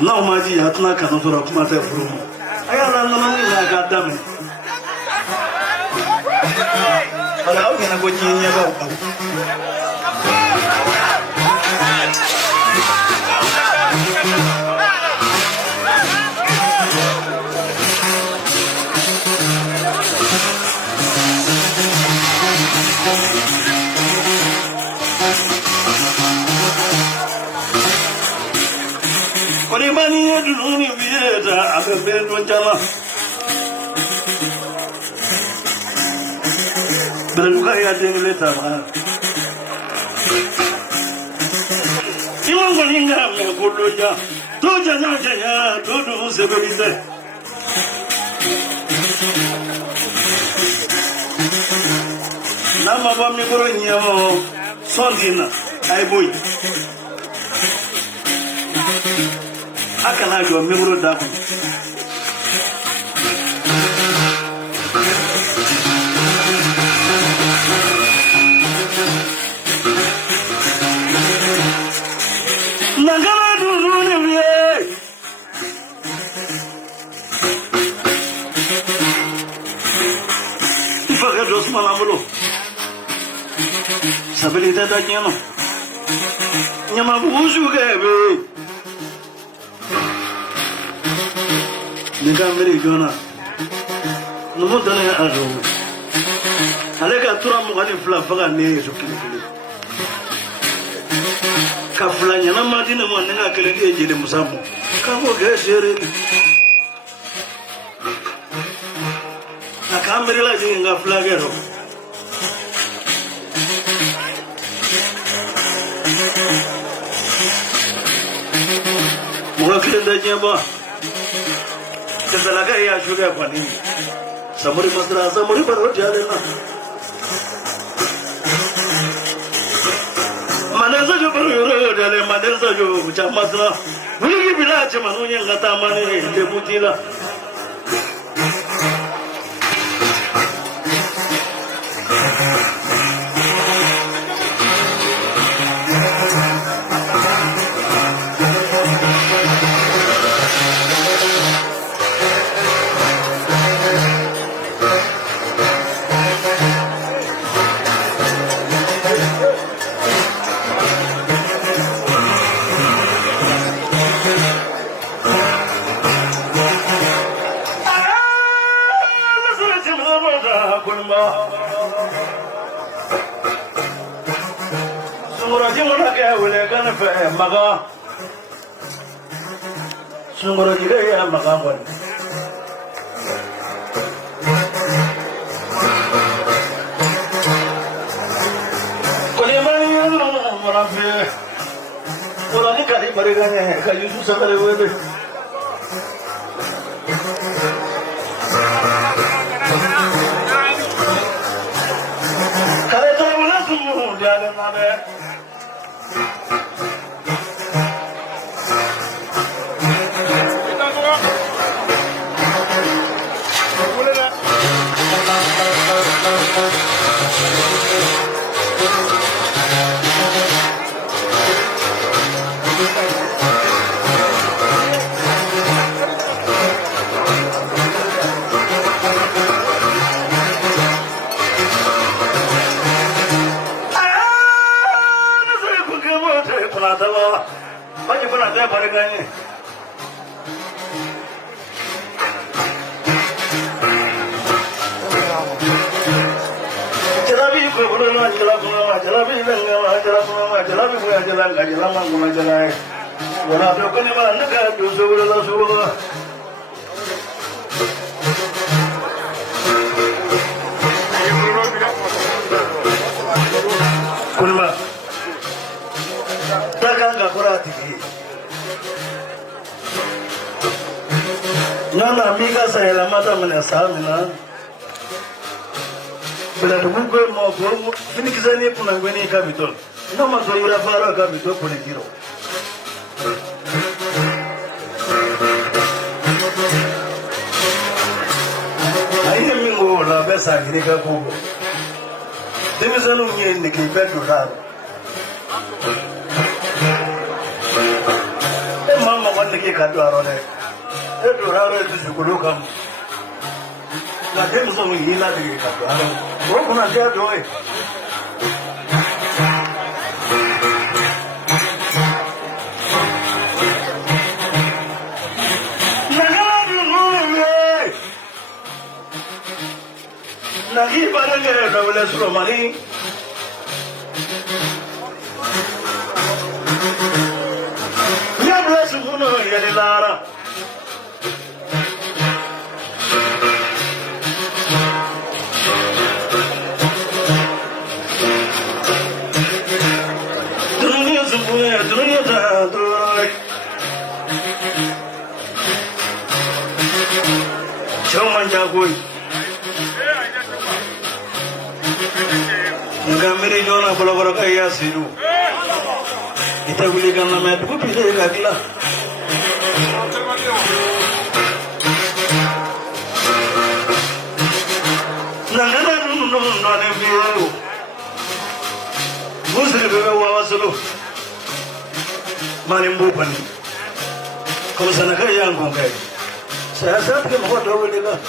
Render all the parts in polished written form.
No maji hatna kana tora kuma ta furu aya nan nan na ga dame ala au kana ko nyinya ga ko Mani edununi vieta abebendo njama beluka ya dengle tama iwango ninga me kuluja toja nyaja ya todu sebelite nama ba mi goro nyamo sondina ay boy haka na jo mimro da ku nagara dunu ne biye ifaga dos malamulo sabeli da nyama nyama buzu gebe Nikamiri Jona, no dane aro. Alega tura mugani fla faga ne zukili. Ka fla nyana madina mo nanga kele die jele musamu. Ka mo ge sere. Na kamiri la jinga fla gero. Mo kele da jeba. Kesalaga ya shuga kwa nini? Samuri masra samuri baro jale na. Maneza jo baro yoro jale maneza jo chamasra. Wili bila chama nunye ngata mane le mutila. Maga sungguh juga ya maga pun. Kuliah yang merapi, orang ni kali mereka ni kayu susah kali boleh. Kalau tu mana semua jalan mana? Nana amiga saya lama tak menyesal mina. Bila tubuh gue mau gue, ini kisah ini pun gue ni kabitol. Nama tu ira fara kabitol pun kiro. Aye minggu lah besar ini kaku. Demi sanu ni ni kita tuhan. Mama kan ni ke kadwaro ne e dwaro tizikuluka na demu so ngila de kadwaro wo kuna dia doe Nagi barangge rawale Sulomani Yabla suno yani lara Dunia subuh dunia dah Cuma jagoy Ngamiri jona bolo kaya siru. Ita beli kan nama itu bisa kagila. Nangana nane biru. Musri bebe wawasulu. Manim bupan. Kalau sana kaya yang kongkai. Saya ke mau tahu ni kan.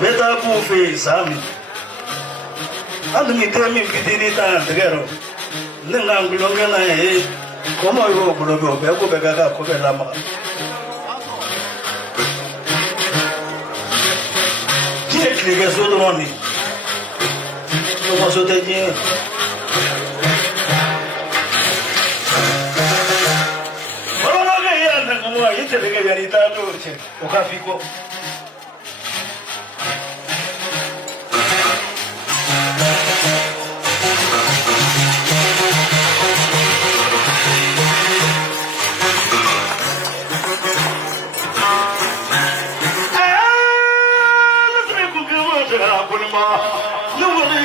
Beta bufe sami. Ando mi temi kitini ta degero. Nenga ngulonga na e. Komo yo bulogo be ko be gaga ko be lama. Kile kile so do ni. Komo so te ni. Bolo ga ya na komo ite be ga ni ta do che. O ka fiko.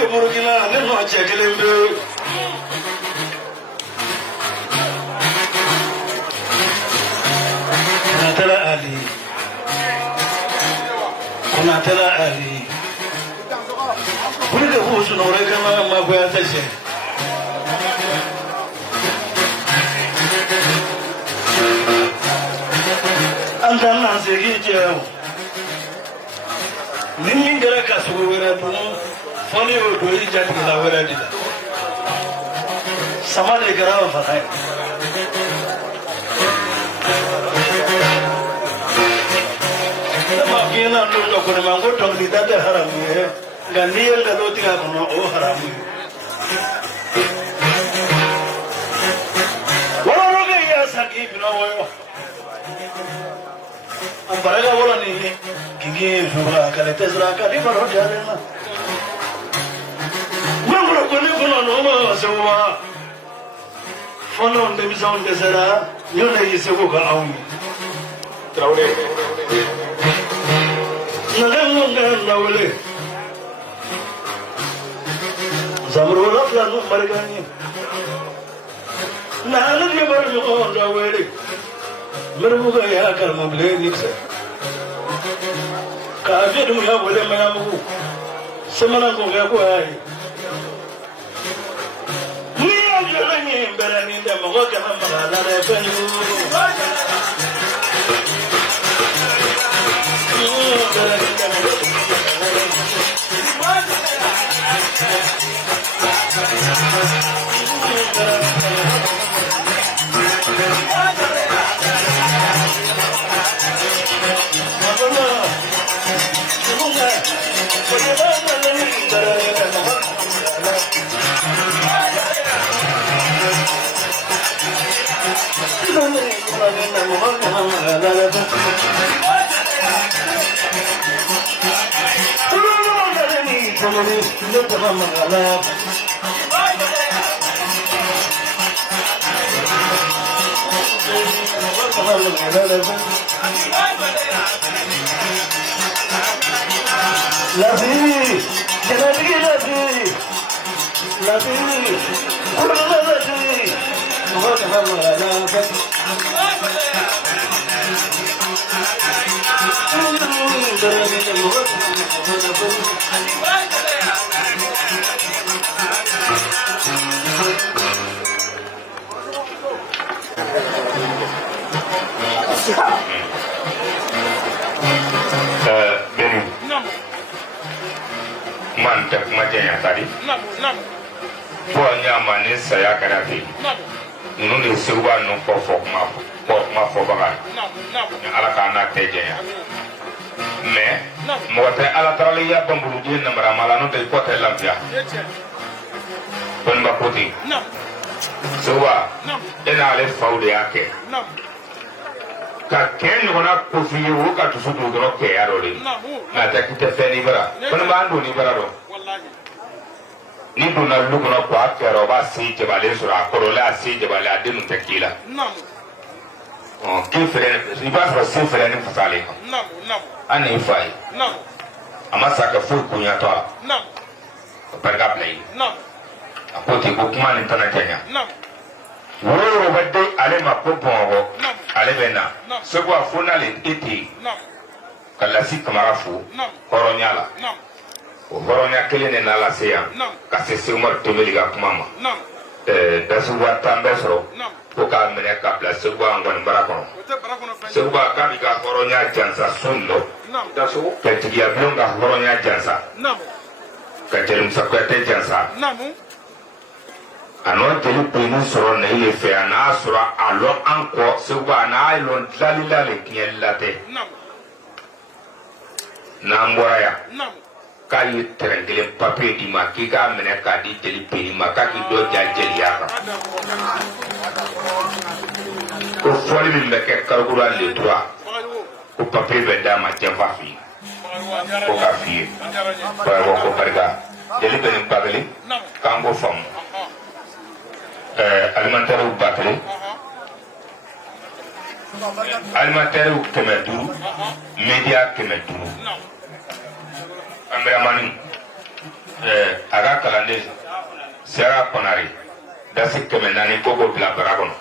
Burkina ne no chekelembe Kunatela Ali Burika husu no rekama magoya tese Andana segi jeo Nini gara kasuru wera tumu Fani wo doi jati la wera dida Samale garawa fatai Nama kina ndo kone mango tongli dade haramu ye Ganiyel da loti ka kono o haramu ye Wala roge ya saki bina woyo Ambaraga wala ni Kingi shura kale tezra kali maro jare na Kono no sewa fono ndemisa ndesera yone yiseko ka awu traure nawle zamro la plano margani nana ke bar mo nawle merbu ga ya kar mable nikse ka je dum ya bole manamu semana ko ga ko ai Berani dan mogok yang mengalah revenue. Berani dan mogok. man ta kuma janya tari ko nya mani saya karafi nunu ni sewa no ko fo baga ala kana tejenya mais mo ta ala tawli ya bambulu di na mala no de ko ta lampia bon ba poti sewa ina ale faude yake ka ken ngona ko fiye wo ka to sudu gro ke yarole na ta kite feni bara kon ba ando ni bara do ni dona lugu na ko akero ba si je bale sura ko la si je bale adinu takila ki frère il va se si frère ni fasale ani fai amasa ka fu kunya to perga play akoti ko kuma ni tana kenya woro badde ale ma ko bongo ale bena sego afuna le eti kala si kamara fu koronyala o horonya kelene na la seya ka se se umar tomeli ga kuma ma da su wa tambe soro ko ka mene ka pla se gwa ngwan barakono se gwa ka bi ga horonya jansa sundo da su ke tiya blonga horonya jansa ka jerum sa ko te jansa ano tele pinu soro na ile fe ana soro alo anko se gwa na ilon dalila le kielate na mbaya ka yi terengele papier di ma ki ka mene ka di jeli pini ma ka ki do ja jeli yaka ko foli min be ke kargura le droit ko papier be da ma jamba fi ko ka fi ko barga jeli be ni bagali kango fam alimentaire u batale alimentaire u kemedu media kemedu Amramani aga kalande sera konari dasi kemenani koko bila baragono